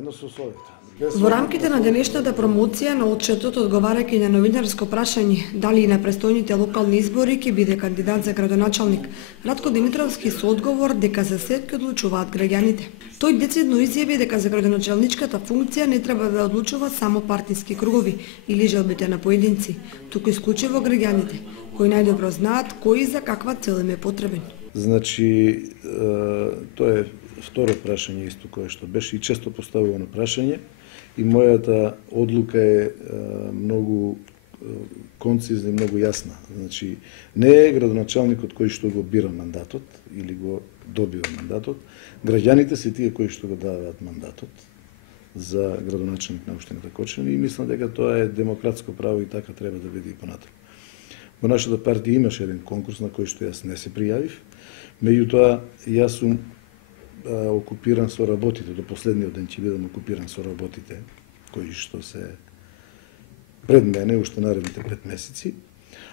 Во рамките на денешната промоција на отчетот, одговарајќи на новинарско прашање дали и на престојните локални избори ќе биде кандидат за градоначалник, Ратко Димитровски со одговор дека за се ќе одлучуваат граѓаните. Тој децидно изјави дека за градоначалничката функција не треба да одлучува само партиски кругови или желбите на поединци, туку исклучиво граѓаните, кои најдобро знаат кој и за каква цел им е потребен. Значи, тоа е второ прашање исто кое што беше и често поставувано прашање и мојата одлука е многу концизна и многу јасна. Значи, не е градоначалникот кој што го бира мандатот или го добива мандатот, граѓаните се тие кои што го даваат мандатот за градоначалник на општината Кочани и мислам дека тоа е демократско право и така треба да биде и понатаму. Во нашата партија имаше еден конкурс на кој што јас не се пријавив, меѓутоа јас сум окупиран со работите, до последниот ден ќе бидам окупиран со работите кои што се пред мене уште наредните 5 месеци,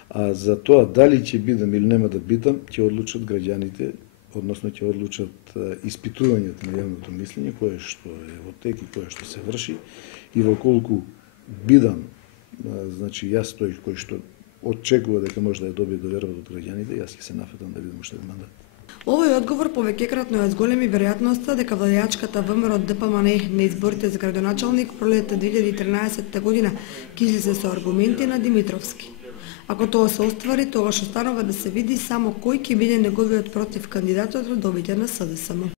а за тоа дали ќе бидам или нема да бидам, ќе одлучат граѓаните, односно ќе одлучат испитувањето на јавното мислење, кое што е во тек и кое што се врши, и воколку бидам, значи јас тој кој што очекува дека може да ја добие доверба од граѓаните, јас ќе се нафатам да бидам уште еден мандат. Овој одговор повеќекратно ја зголеми веројатноста дека владеачката ВМРО ДПМН на изборите за градоначалник пролетта 2013 година ќе излезе со аргументи на Димитровски. Ако тоа се оствари, тогаш останува да се види само кој ќе биде неговиот против кандидатот од добите на СДСМ.